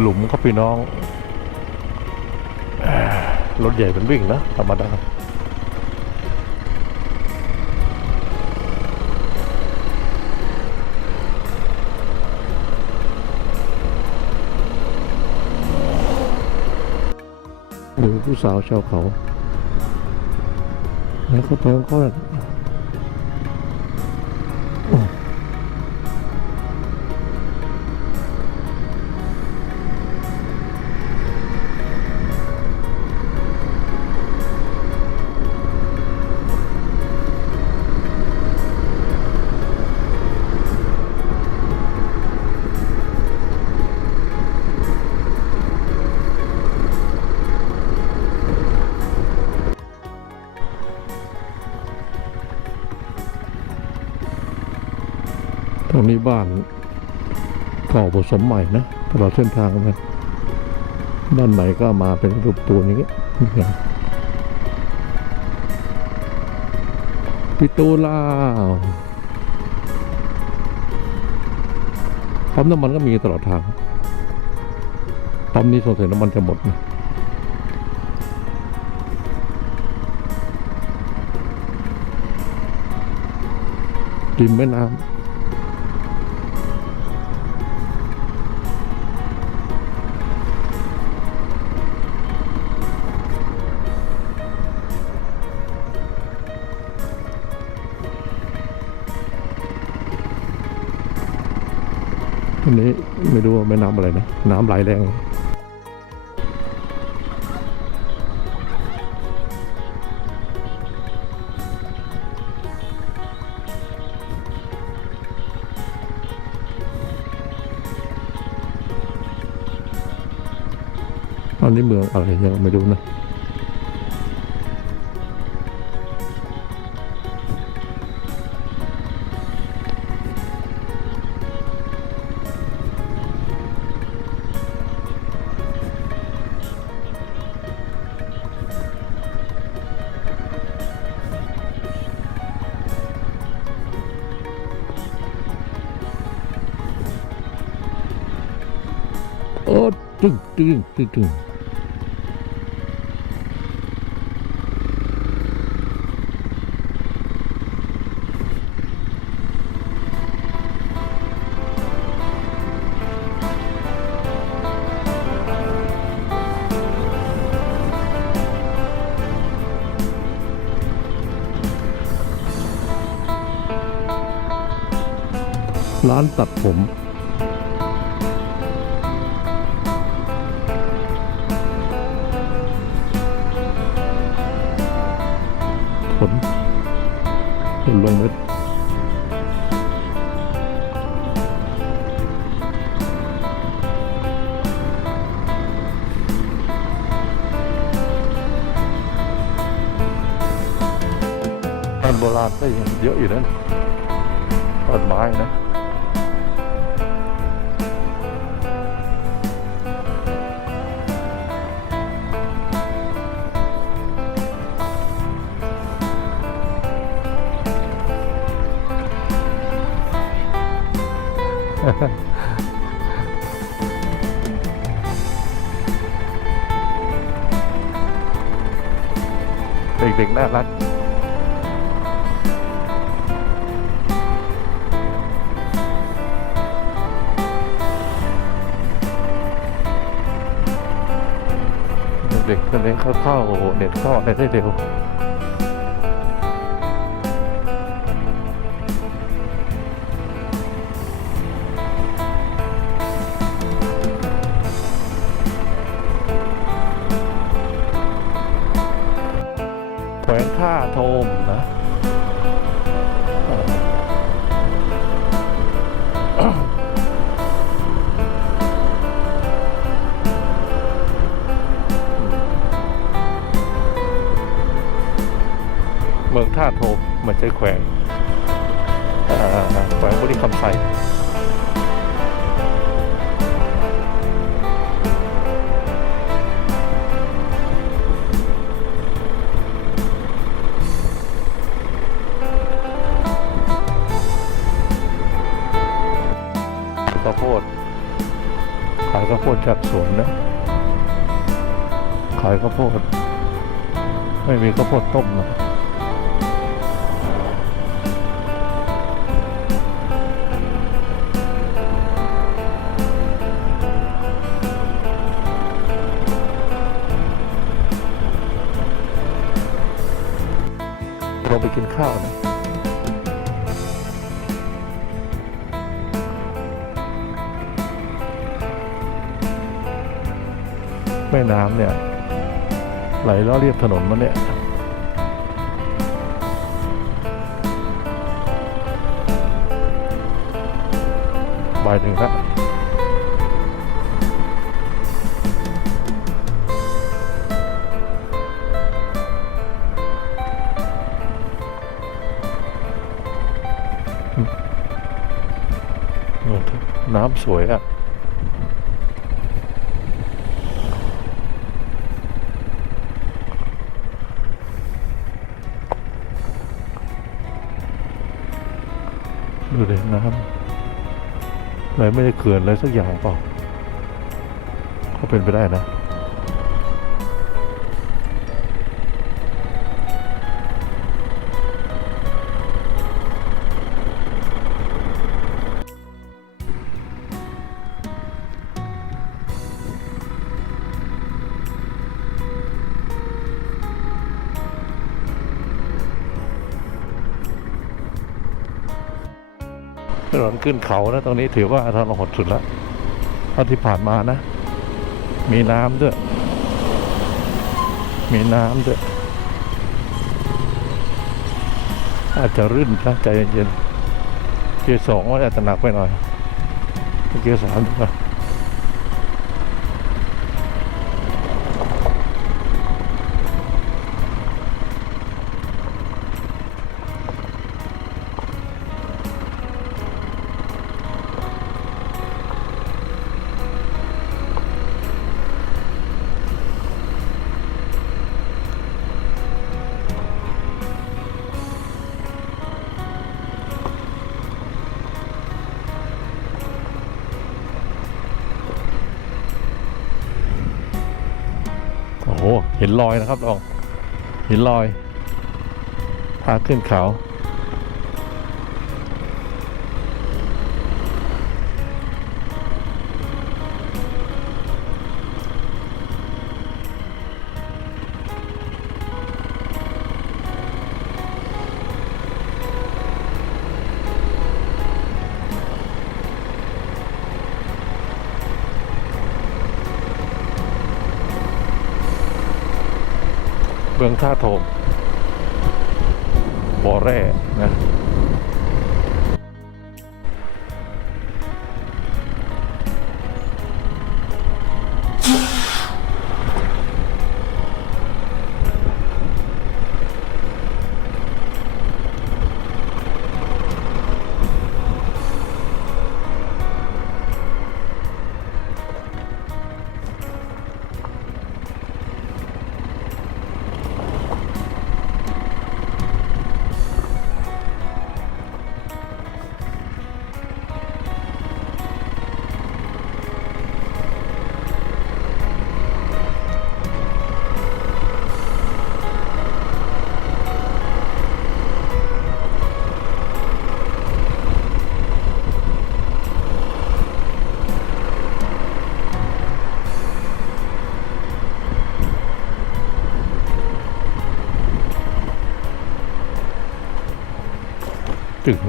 หลุมครับพี่น้องรถใหญ่เป็นวิ่งนะธรรมดาดูผู้สาวชาวเขาแล้วเขาไปเขาตรงนี้บ้านเก่าผสมใหม่นะตลอดเส้นทางนะด้านไหนก็มาเป็นรูปตัวอย่างเงี้ยปิตูลาวปั๊มน้ำมันก็มีตลอดทางปั๊มนี้สงสัยน้ำมันจะหมดนะริมแม่น้ำอันนี้ไม่รู้ว่าแม่น้ำอะไรนะน้ำไหลแรงอันนี้เมืองอะไรยังไม่รู้นะโอ้ตึ้งตึ้งตึ้งตึ้งร้านตัดผมขนลงเม็ดบ้านโบราณก็ยังเยอะอยู่นะต้นไม้นะเด็กๆน่ารักเด็กคนนี้เข้าเน็ตก็ได้เร็วแขวงท่าโทมนะเมืองท่าโทมมันใช่แขวงบุรีคำไซข้าวโพดข ายข้าวโพดจากสวนนะขายข้าวโพดไม่มีข้าวโพดต้มนะเราไปกินข้าวนะแม่น้ำเนี่ยไหลล้อเลียบถนนมาเนี่ยบ่ายหนึ่งละน้ำสวยอ่ะดูดิน้ำอะไรไม่ได้เขื่อนอะไรสักอย่างเปล่าก็เป็นไปได้นะถนนขึ้นเขานะตรงนี้ถือว่าทรหดสุดแล้วเท่าที่ผ่านมานะมีน้ำด้วยอาจจะรื่นนะใจเย็นๆเกียร์สองมันอาจจะหนักไปหน่อยเกียร์สามดีกว่าโอ้โหเห็นรอยนะครับลองเห็นรอยทางขึ้นเขาเมืองท่าโถมบ่อแร่นะถึง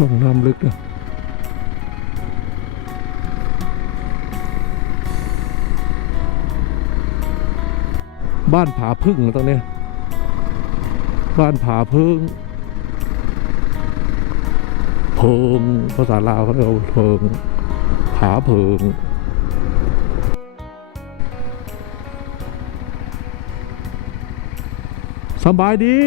ลงน้ำลึกนะบ้านผาพึ่งนะตรงนี้บ้านผาพึ่งเพิงภาษาลาวเขาเรียกว่าเพิงผาเพิงสบายดี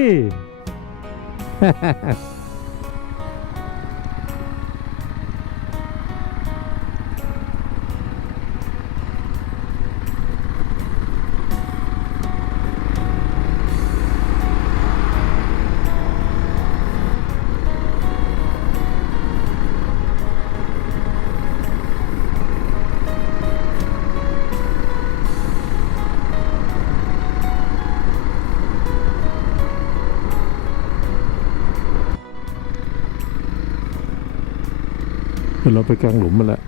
เราไปกลางหลุมมาแล้ว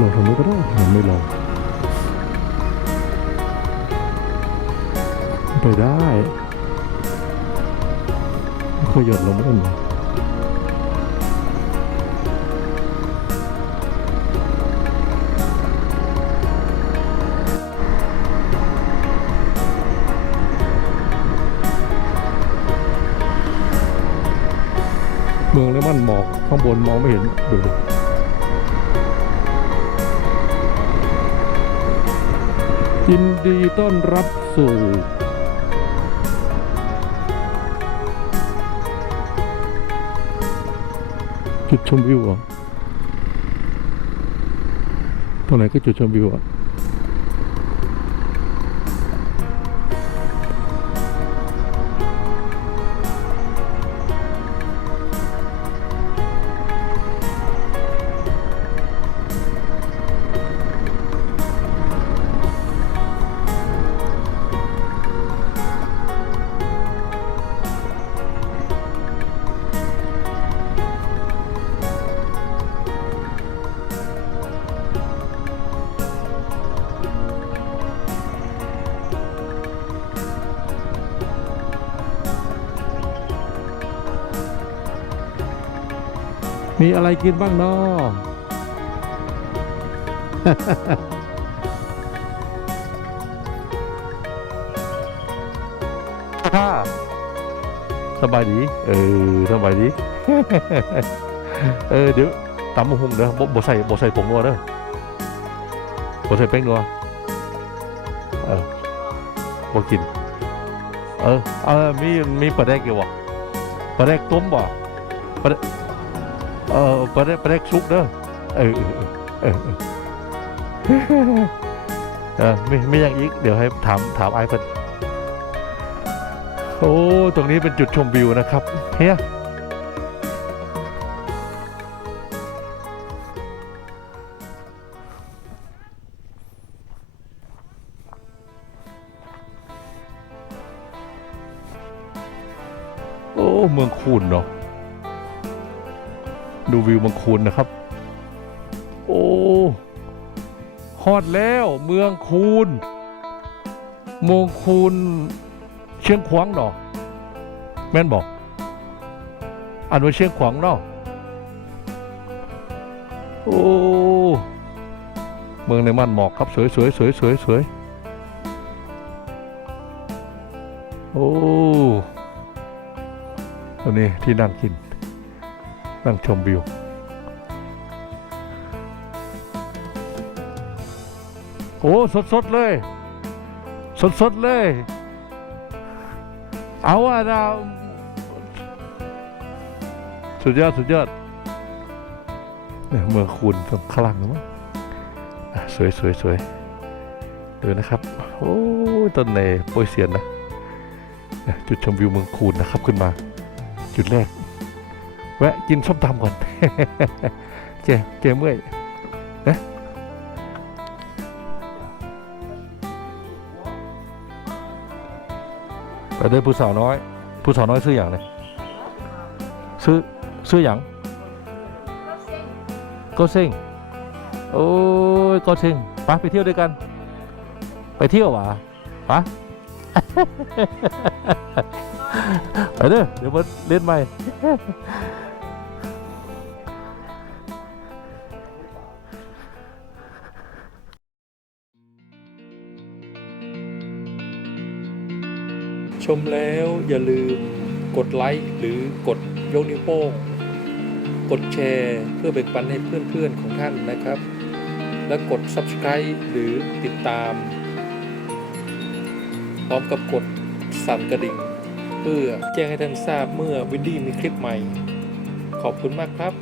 ลองทำนี้ก็ได้ยังไม่ลองไปได้ค่อยหยดลงกันเมืองเลมอนหมอกข้างบนมองไม่เห็นดูดิยินดีต้อนรับสู่จุดชมวิวอ่ะตรงไหนก็จุดชมวิวอ่ะมีอะไรกินบ้างเนาะ ค่ะสบายดีสบายดี เดี๋ยวตำมะฮุงเด้อบ่ใส่ผงนัวเด้อบ่ใส่แป้งนัวบ่กินมีปลาแดกอยู่บ่ปลาแดกต้มบ่ปลาปลาแดกซุกเด้อไม่อย่างอีกเดี๋ยวให้ถามไอ้เพิ่นโอ้ตรงนี้เป็นจุดชมวิวนะครับเฮียโอ้เมืองคูนเนาะดูวิวเมืองคูนนะครับโอ้ฮอดแล้วเมืองคูนเชียงขวางเนาะแม่นบอกอ่านว่าเชียงขวางเนาะโอ้เมืองในม่านหมอกครับสวยโอ้ตอนนี้ที่นั่งกินนั่งชมวิวโอ้สดเลยเอาอะนะสุดยอดเนี่ยเมืองคูนตรงข้างล่างนะมั้งสวยดูนะครับโอ้ต้นเนยโปรยเซียนนะจุดชมวิวเมืองคูนนะครับขึ้นมาจุดแรกแวะกินส้มตำก่อน แกเมื่อยนะไปด้วยผู้สาวน้อยซื้ออย่างเลยซื้ออย่างก็เซ็งโอ้ยก็เซ็งไปเที่ยวด้วยกันไปเที่ยววะปะ ไปเด้อเดี๋ยวมาเล่นใหม่ชมแล้วอย่าลืมกดไลค์หรือกดยกนิ้วโป้งกดแชร์เพื่อแบ่งปันให้เพื่อนๆของท่านนะครับและกด Subscribe หรือติดตามพร้อมกับกดสั่นกระดิ่งเพื่อแจ้งให้ท่านทราบเมื่อวินดี้มีคลิปใหม่ขอบคุณมากครับ